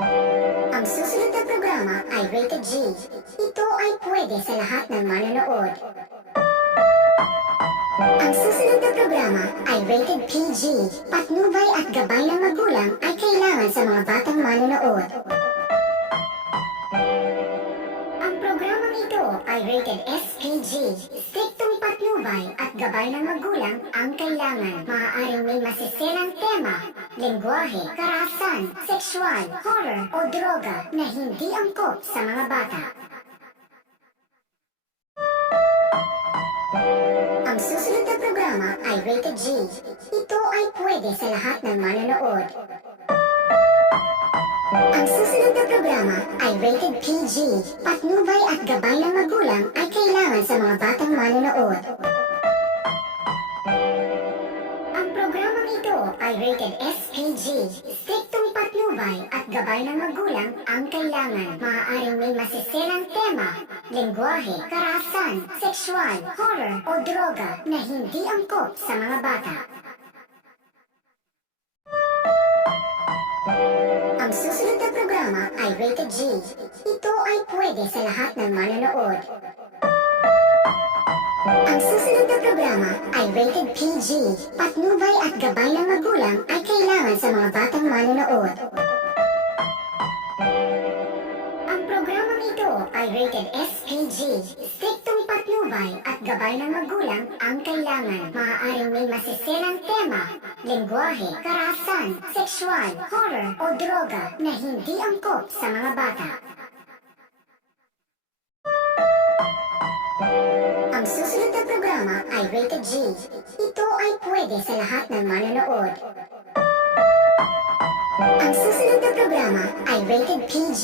Ang susunod na programa ay rated G. Ito ay pwede sa lahat ng manonood. Ang susunod na programa ay rated PG. Patnubay at gabay ng magulang ay kailangan sa mga batang manonood. Ang programang ito ay rated SPG. Striktong patnubay at gabay ng magulang ang kailangan. Maaaring may masiselang tema, lengguwahe, karahasan, sexual, horror o droga na hindi angkop sa mga bata. Ang susunod na programa ay rated G. Ito ay pwede sa lahat ng manonood. Ang susunod na programa ay rated PG. Patnubay at gabay ng magulang ay kailangan sa mga batang manonood. Ang programang ito ay rated SPG. Striktong patnubay at gabay ng magulang ang kailangan. Maaaring may masiselang tema, lengguwahe, karahasan, sexual, horror o droga na hindi angkop sa mga bata. Ang susunod na programa ay rated G. Ito ay pwede sa lahat ng manonood. Ang susunod na programa ay rated PG. Patnubay at gabay ng magulang ay kailangan sa mga batang manonood. Ang programang ito ay rated SPG. Striktong patnubay at gabay ng magulang ang kailangan. Maaaring may masiselang tema, lengguwahe, karahasan, sexual, horror o droga na hindi angkop sa mga bata. Ang susunod na programa ay rated G. Ito ay pwede sa lahat ng manonood. Ang susunod na programa ay rated PG.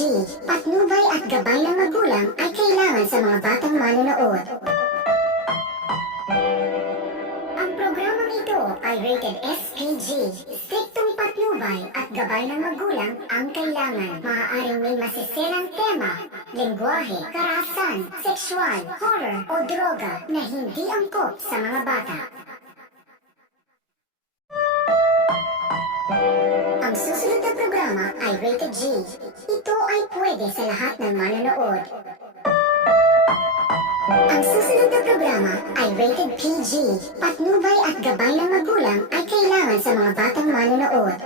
Patnubay at gabay ng magulang ay kailangan sa mga batang manonood. Ang programang ito ay rated SPG. Striktong patnubay at gabay ng magulang ang kailangan. Maaaring may masiselang tema, lengguwahe, karahasan, sexual, horror o droga na hindi angkop sa mga bata. Ang susunod na programa ay rated G. Ito ay pwede sa lahat ng manonood. Ang susunod na programa ay rated PG. Patnubay at gabay ng magulang ay kailangan sa mga batang manonood.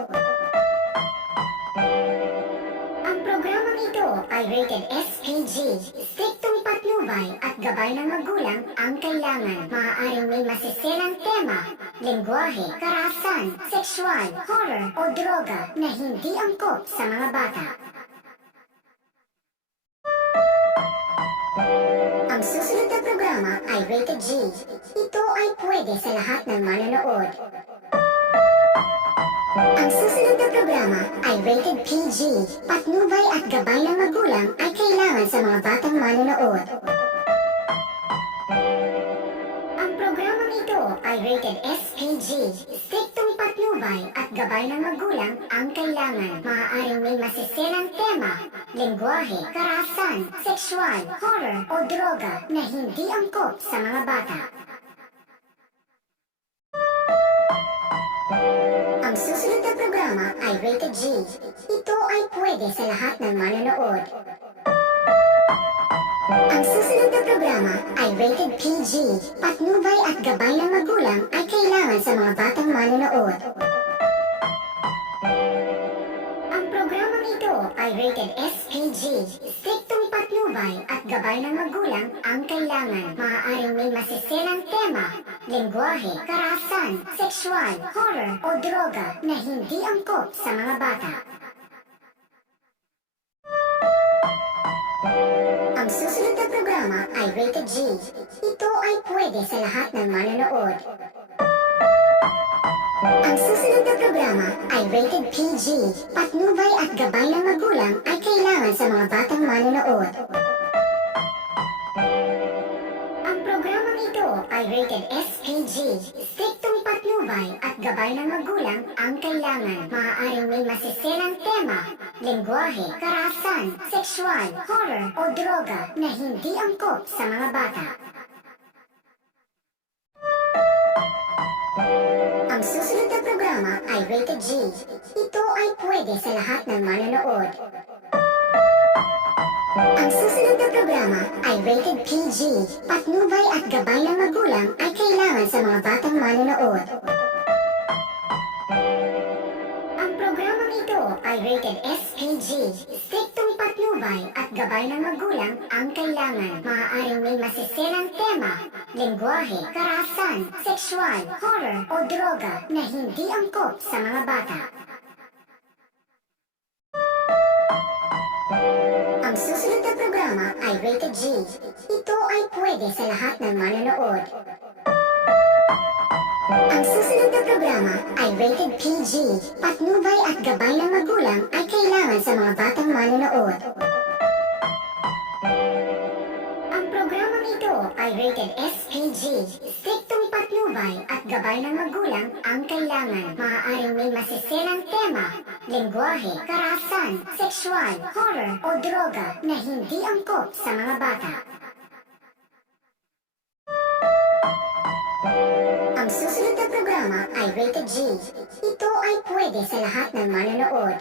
Ang programang ito ay rated SPG. Striktong patnubay at gabay ng magulang ang kailangan. Maaaring may masiselang tema, lengguwahe, karahasan, sexual, horror o droga na hindi angkop sa mga bata. Ang susunod na programa ay rated G. Ito ay pwede sa lahat ng manonood. Ang susunod na programa ay rated PG. Patnubay at gabay ng magulang ay kailangan sa mga batang manonood. Ang programang ito ay rated SPG. Striktong patnubay at gabay ng magulang ang kailangan. Maaaring may masiselang tema, lengguwahe, karahasan, sexual, horror o droga na hindi angkop sa mga bata. Ang susunod na programa ay rated G. Ito ay pwede sa lahat ng manonood. Ang susunod na programa ay rated PG. Patnubay at gabay ng magulang ay kailangan sa mga batang manonood. Ang programang ito ay rated SPG. Striktong patnubay at gabay ng magulang ang kailangan. Maaaring may masiselang tema, lengguwahe, karahasan, sexual, horror o droga na hindi angkop sa mga bata. Ang susunod na programa ay rated G. Ito ay pwede sa lahat ng manonood. Ang susunod na programa ay rated PG. Patnubay at gabay ng magulang ay kailangan sa mga batang manonood. Ang programang ito ay rated SPG. Striktong patnubay at gabay ng magulang ang kailangan. Maaaring may masiselang tema, lengguwahe, karahasan, sexual, horror o droga na hindi angkop sa mga bata. Ang susunod na programa ay rated G. Ito ay pwede sa lahat ng manonood. Ang susunod na programa ay rated PG. Patnubay at gabay ng magulang ay kailangan sa mga batang manonood. Ang programang ito ay rated SPG. Striktong patnubay at gabay ng magulang ang kailangan. Maaaring may masiselang tema, lengguwahe, karahasan, sexual, horror o droga na hindi angkop sa mga bata. Ang susunod na programa ay rated G. Ito ay pwede sa lahat ng manonood. Ang susunod na programa ay rated PG. Patnubay at gabay ng magulang ay kailangan sa mga batang manonood. Ang programang ito ay rated SPG. Striktong patnubay at gabay ng magulang ang kailangan. Maaaring may masiselang tema, lengguwahe, karahasan, sexual, horror o droga na hindi angkop sa mga bata. Ang susunod na programa ay rated G. Ito ay pwede sa lahat ng manonood.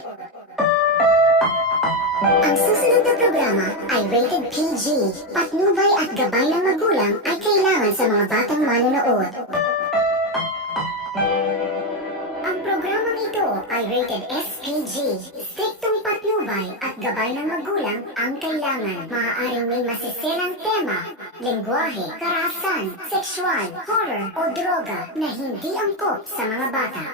Ang susunod na programa ay rated PG. Patnubay at gabay ng magulang ay kailangan sa mga batang manonood. Ang programang ito ay rated SPG. Striktong patnubay at gabay ng magulang ang kailangan. Maaaring may masiselang tema, lengguwahe, karahasan, sexual, horror o droga na hindi angkop sa mga bata.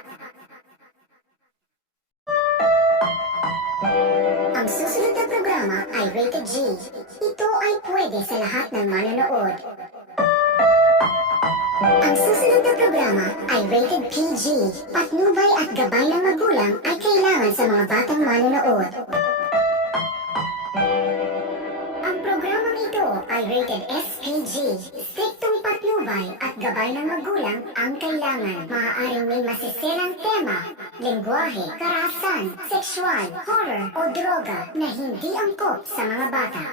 Ang susunod na programa ay rated G. Ito ay pwede sa lahat ng manonood. Ang susunod na programa ay rated PG. Patnubay at gabay ng magulang ay kailangan sa mga batang manonood. Ang programang ito ay rated SPG. Striktong patnubay at gabay ng magulang ang kailangan. Maaaring may masiselang tema, lengguwahe, karahasan, sexual, horror o droga na hindi angkop sa mga bata.